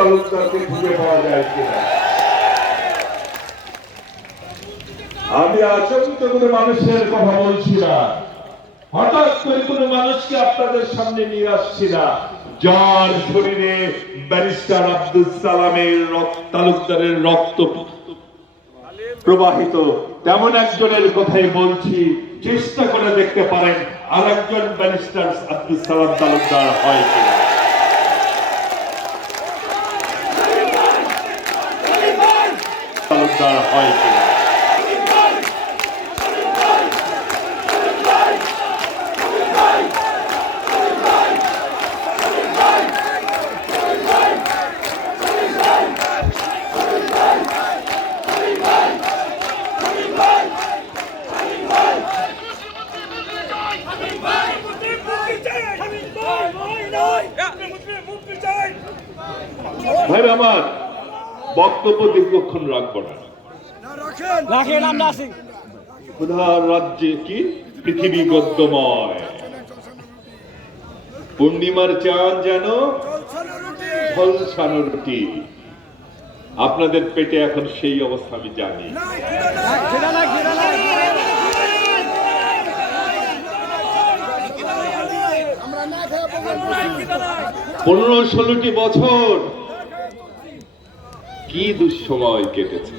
তালুকদারকে খুঁজে পাওয়া যায় কিনা। আমি মানুষের কথা বলছি না। হঠাৎ করে মানুষকে আপনাদের সামনে নিয়ে আসছি না। যার শরীরে ব্যারিস্টার আব্দুল সালামের রক্ত, তালুকদারের রক্ত প্রবাহিত। তেমন একজনের কথাই বলছি। চেষ্টা করে দেখতে পারেন আর একজন ব্যারিস্টার আব্দুল সালাম তালুকদার হয় কিনা। তালুকদার হয় কিনা? ভাই আমার বক্তব্য দীর্ঘক্ষণ রাখব না। ক্ষুধার রাজ্যে কি? পৃথিবী গদ্যময়। পূর্ণিমার চাঁদ যেন ঝলসানো রুটি। আপনাদের পেটে এখন সেই অবস্থা আমি জানি। পনেরো ষোলোটি বছর কি দুঃসময় কেটেছে।